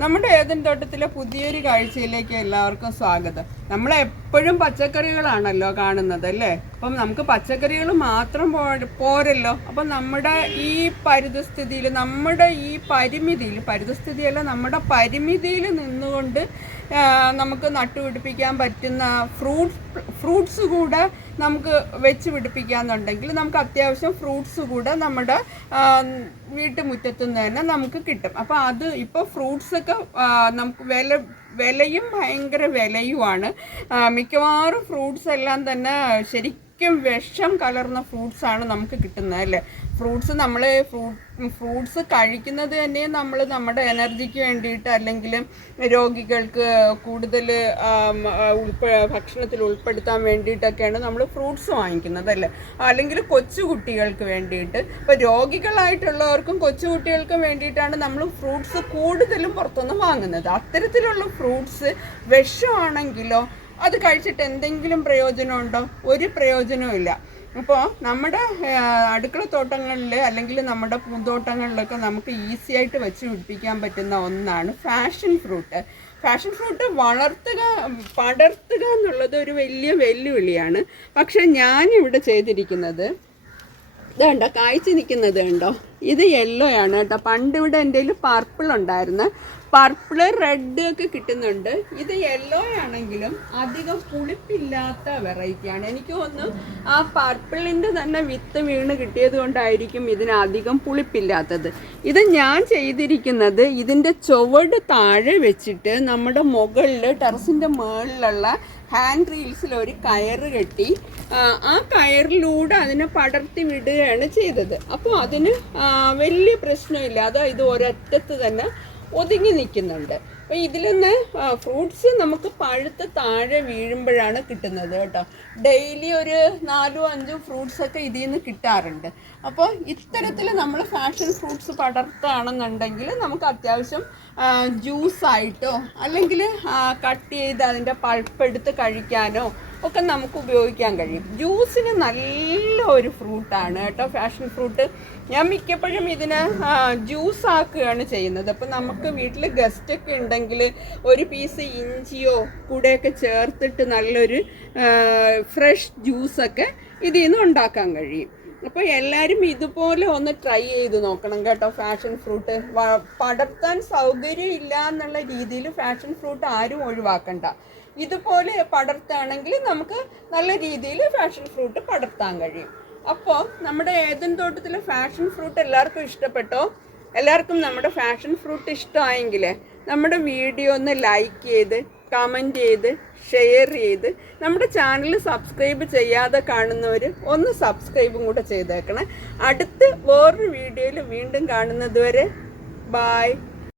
നമ്മുടെ ഏതൻ തോട്ടത്തിലെ പുതിയൊരു കാഴ്ചയിലേക്ക് എല്ലാവർക്കും സ്വാഗതം. നമ്മൾ എപ്പോഴും പച്ചക്കറികളാണല്ലോ കാണുന്നത് അല്ലേ? അപ്പം നമുക്ക് പച്ചക്കറികൾ മാത്രം പോരല്ലോ? അപ്പം നമ്മുടെ ഈ പരിതസ്ഥിതിയിൽ നമ്മുടെ ഈ പരിമിതിയിൽ പരിതസ്ഥിതിയല്ല നമ്മുടെ പരിമിതിയിൽ നിന്നുകൊണ്ട് നമുക്ക് നട്ടുപിടിപ്പിക്കാൻ പറ്റുന്ന ഫ്രൂട്ട്സ് ഫ്രൂട്ട്സ് കൂടെ നമുക്ക് വെച്ച് പിടിപ്പിക്കാന്നുണ്ടെങ്കിൽ നമുക്ക് അത്യാവശ്യം ഫ്രൂട്ട്സ് കൂടെ നമ്മുടെ വീട്ടുമുറ്റത്തുനിന്ന് വീട്ടുമുറ്റത്തു നിന്ന് തന്നെ നമുക്ക് കിട്ടും. അപ്പോൾ അത് ഇപ്പോൾ ഫ്രൂട്ട്സൊക്കെ നമുക്ക് വില വിലയും ഭയങ്കര വിലയുമാണ്. മിക്കവാറും ഫ്രൂട്ട്സ് എല്ലാം തന്നെ ശരിക്കും വിഷം കലർന്ന ഫ്രൂട്ട്സ് ആണ് നമുക്ക് കിട്ടുന്നത് അല്ലേ? ഫ്രൂട്ട്സ് നമ്മൾ ഫ്രൂട്ട്സ് കഴിക്കുന്നത് തന്നെ നമ്മൾ നമ്മുടെ എനർജിക്ക് വേണ്ടിയിട്ട് അല്ലെങ്കിൽ രോഗികൾക്ക് കൂടുതൽ ഉൾപ്പ ഭക്ഷണത്തിൽ ഉൾപ്പെടുത്താൻ വേണ്ടിയിട്ടൊക്കെയാണ് നമ്മൾ ഫ്രൂട്ട്സ് വാങ്ങിക്കുന്നത് അല്ലേ? അല്ലെങ്കിൽ കൊച്ചുകുട്ടികൾക്ക് വേണ്ടിയിട്ട്. ഇപ്പോൾ രോഗികളായിട്ടുള്ളവർക്കും കൊച്ചുകുട്ടികൾക്കും വേണ്ടിയിട്ടാണ് നമ്മൾ ഫ്രൂട്ട്സ് കൂടുതലും പുറത്തുനിന്ന് വാങ്ങുന്നത്. അത്തരത്തിലുള്ള ഫ്രൂട്ട്സ് വിഷമാണെങ്കിലോ അത് കഴിച്ചിട്ട് എന്തെങ്കിലും പ്രയോജനമുണ്ടോ? ഒരു പ്രയോജനവും ഇല്ല അപ്പോൾ നമ്മുടെ അടുക്കള തോട്ടങ്ങളിൽ അല്ലെങ്കിൽ നമ്മുടെ പൂന്തോട്ടങ്ങളിലൊക്കെ നമുക്ക് ഈസി ആയിട്ട് വെച്ച് പിടിപ്പിക്കാൻ പറ്റുന്ന ഒന്നാണ് ഫാഷൻ ഫ്രൂട്ട്. ഫാഷൻ ഫ്രൂട്ട് വളർത്തുക പടർത്തുക എന്നുള്ളത് ഒരു വലിയ വെല്ലുവിളിയാണ്. പക്ഷെ ഞാനിവിടെ ചെയ്തിരിക്കുന്നത് ഇതുണ്ടോ? കായ്ച്ചു നിൽക്കുന്നത് കണ്ടോ? ഇത് യെല്ലോ ആണ് കേട്ടോ. പണ്ട് ഇവിടെ എന്റെ പർപ്പിൾ ഉണ്ടായിരുന്നു. പർപ്പിൾ റെഡ് ഒക്കെ കിട്ടുന്നുണ്ട്. ഇത് യെല്ലോ ആണെങ്കിലും അധികം പുളിപ്പില്ലാത്ത വെറൈറ്റിയാണ് എനിക്ക് തോന്നുന്നു ആ പർപ്പിളിന്റെ തന്നെ വിത്ത് വീണ് കിട്ടിയത് കൊണ്ടായിരിക്കും ഇതിന് അധികം പുളിപ്പില്ലാത്തത്. ഇത് ഞാൻ ചെയ്തിരിക്കുന്നത് ഇതിന്റെ ചുവട് താഴെ വെച്ചിട്ട് നമ്മുടെ മുകളിൽ ടെറസിന്റെ മുകളിലുള്ള ഹാൻഡ് റീൽസിൽ ഒരു കയറ് കെട്ടി ആ, കയറിലൂടെ അതിനെ പടർത്തി വിടുകയാണ് ചെയ്തത്. അപ്പോൾ അതിന് വലിയ പ്രശ്നമില്ല. അതാ ഇത് ഒരറ്റത്ത് തന്നെ ഒതുങ്ങി നിൽക്കുന്നുണ്ട്. അപ്പോൾ ഇതിലൊന്ന് ഫ്രൂട്ട്സ് നമുക്ക് പഴുത്ത് താഴെ വീഴുമ്പോഴാണ് കിട്ടുന്നത് കേട്ടോ. ഡെയിലി ഒരു നാലോ അഞ്ചോ ഫ്രൂട്ട്സ് ഒക്കെ ഇതിൽ നിന്ന് കിട്ടാറുണ്ട്. അപ്പോൾ ഇത്തരത്തിൽ നമ്മൾ ഫാഷൻ ഫ്രൂട്ട്സ് പടർത്തുകയാണെന്നുണ്ടെങ്കിൽ നമുക്ക് അത്യാവശ്യം ജ്യൂസായിട്ടോ അല്ലെങ്കിൽ കട്ട് ചെയ്ത് അതിന്റെ പൾപ്പ് എടുത്ത് കഴിക്കാനോ ഒക്കെ നമുക്ക് ഉപയോഗിക്കാൻ കഴിയും. ജ്യൂസിന് നല്ല ഒരു ഫ്രൂട്ടാണ് കേട്ടോ ഫാഷൻ ഫ്രൂട്ട് ഞാൻ മിക്കപ്പോഴും ഇതിനെ ജ്യൂസ് ആക്കുകയാണ് ചെയ്യുന്നത്. അപ്പം നമുക്ക് വീട്ടിൽ ഗസ്റ്റ് ഒക്കെ ഉണ്ടെങ്കിൽ ഒരു പീസ് ഇഞ്ചിയോ കൂടെയൊക്കെ ചേർത്തിട്ട് നല്ലൊരു ഫ്രഷ് ജ്യൂസൊക്കെ ഇതിൽ നിന്ന് ഉണ്ടാക്കാൻ കഴിയും. അപ്പോൾ എല്ലാവരും ഇതുപോലെ ഒന്ന് ട്രൈ ചെയ്ത് നോക്കണം കേട്ടോ ഫാഷൻ ഫ്രൂട്ട് പടർത്താൻ സൗകര്യം ഇല്ല എന്നുള്ള രീതിയിൽ ഫാഷൻ ഫ്രൂട്ട് ആരും ഒഴിവാക്കണ്ട. ഇതുപോലെ പടർത്താണെങ്കിൽ നമുക്ക് നല്ല രീതിയിൽ ഫാഷൻ ഫ്രൂട്ട് പടർത്താൻ കഴിയും. അപ്പോൾ നമ്മുടെ ഏതൻ തോട്ടത്തിലെ ഫാഷൻ ഫ്രൂട്ട് എല്ലാവർക്കും ഇഷ്ടപ്പെട്ടോ? എല്ലാവർക്കും നമ്മുടെ ഫാഷൻ ഫ്രൂട്ട് ഇഷ്ടമായെങ്കിൽ നമ്മുടെ വീഡിയോ ഒന്ന് ലൈക്ക് ചെയ്ത് കമന്റ് ചെയ്ത് ഷെയർ ചെയ്ത് നമ്മുടെ ചാനൽ സബ്സ്ക്രൈബ് ചെയ്യാതെ കാണുന്നവർ ഒന്ന് സബ്സ്ക്രൈബും കൂടെ ചെയ്തേക്കണം. അടുത്ത് വേറൊരു വീഡിയോയിൽ വീണ്ടും കാണുന്നതുവരെ ബായ്